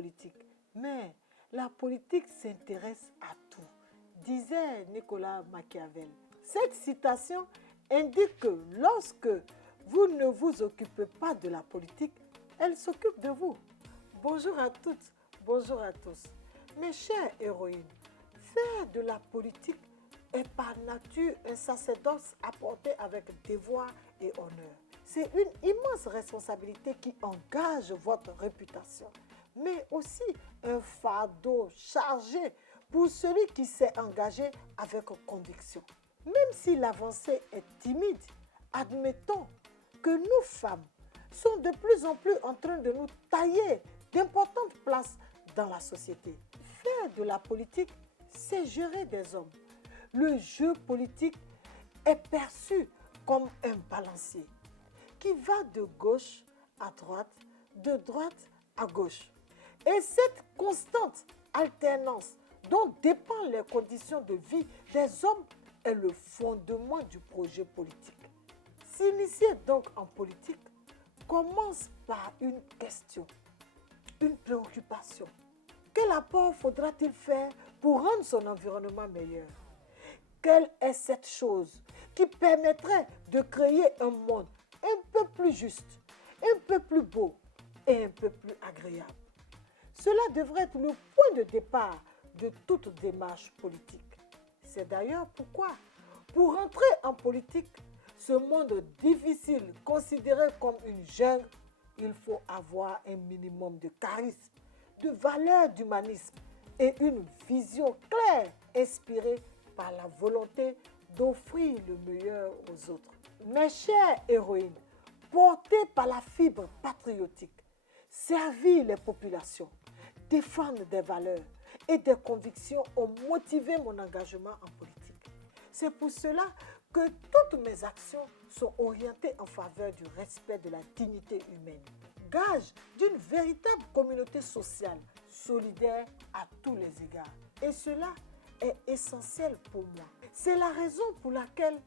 politique. Mais la politique s'intéresse à tout, disait Nicolas Machiavel. Cette citation indique que lorsque vous ne vous occupez pas de la politique, elle s'occupe de vous. Bonjour à toutes, bonjour à tous. Mes chères héroïnes, faire de la politique est par nature un sacerdoce apporté avec devoir et honneur. C'est une immense responsabilité qui engage votre réputation, mais aussi un fardeau chargé pour celui qui s'est engagé avec conviction. Même si l'avancée est timide, admettons que nous femmes sommes de plus en plus en train de nous tailler d'importantes places dans la société. Faire de la politique, c'est gérer des hommes. Le jeu politique est perçu comme un balancier qui va de gauche à droite, de droite à gauche. Et cette constante alternance dont dépendent les conditions de vie des hommes est le fondement du projet politique. S'initier donc en politique commence par une question, une préoccupation. Quel apport faudra-t-il faire pour rendre son environnement meilleur? Quelle est cette chose qui permettrait de créer un monde un peu plus juste, un peu plus beau et un peu plus agréable? Cela devrait être le point de départ de toute démarche politique. C'est d'ailleurs pourquoi, pour entrer en politique, ce monde difficile considéré comme une jungle, il faut avoir un minimum de charisme, de valeur d'humanisme et une vision claire inspirée par la volonté d'offrir le meilleur aux autres. Mes chères héroïnes, portées par la fibre patriotique, servir les populations, défendre des valeurs et des convictions ont motivé mon engagement en politique. C'est pour cela que toutes mes actions sont orientées en faveur du respect de la dignité humaine, gage d'une véritable communauté sociale, solidaire à tous les égards. Et cela est essentiel pour moi. C'est la raison pour laquelle,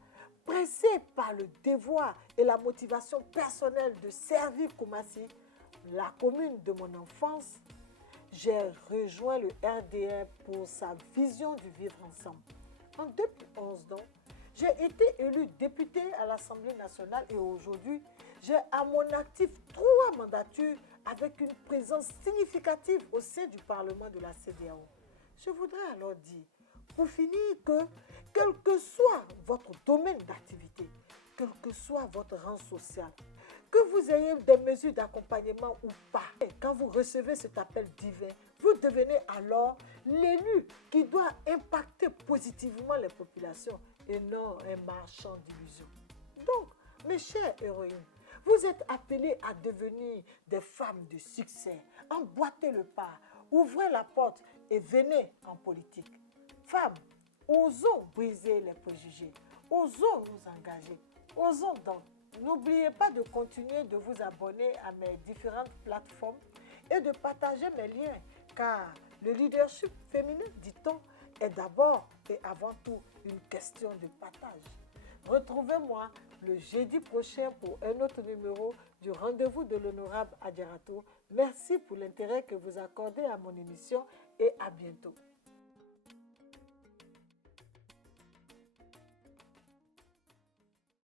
pressé par le devoir et la motivation personnelle de servir Koumassi, la commune de mon enfance, j'ai rejoint le RDR pour sa vision du vivre ensemble. En 2011, donc, j'ai été élu député à l'Assemblée nationale et aujourd'hui, j'ai à mon actif 3 mandatures avec une présence significative au sein du Parlement de la CEDEAO. Je voudrais alors dire, pour finir, que quel que soit votre domaine d'activité, quel que soit votre rang social, que vous ayez des mesures d'accompagnement ou pas, quand vous recevez cet appel divin, vous devenez alors l'élu qui doit impacter positivement les populations et non un marchand d'illusions. Donc, mes chères héroïnes, vous êtes appelées à devenir des femmes de succès. Emboîtez le pas, ouvrez la porte et venez en politique. Femmes, osons briser les préjugés, osons nous engager, osons donc. N'oubliez pas de continuer de vous abonner à mes différentes plateformes et de partager mes liens, car le leadership féminin, dit-on, est d'abord et avant tout une question de partage. Retrouvez-moi le jeudi prochain pour un autre numéro du rendez-vous de l'honorable Adjaratou. Merci pour l'intérêt que vous accordez à mon émission et à bientôt.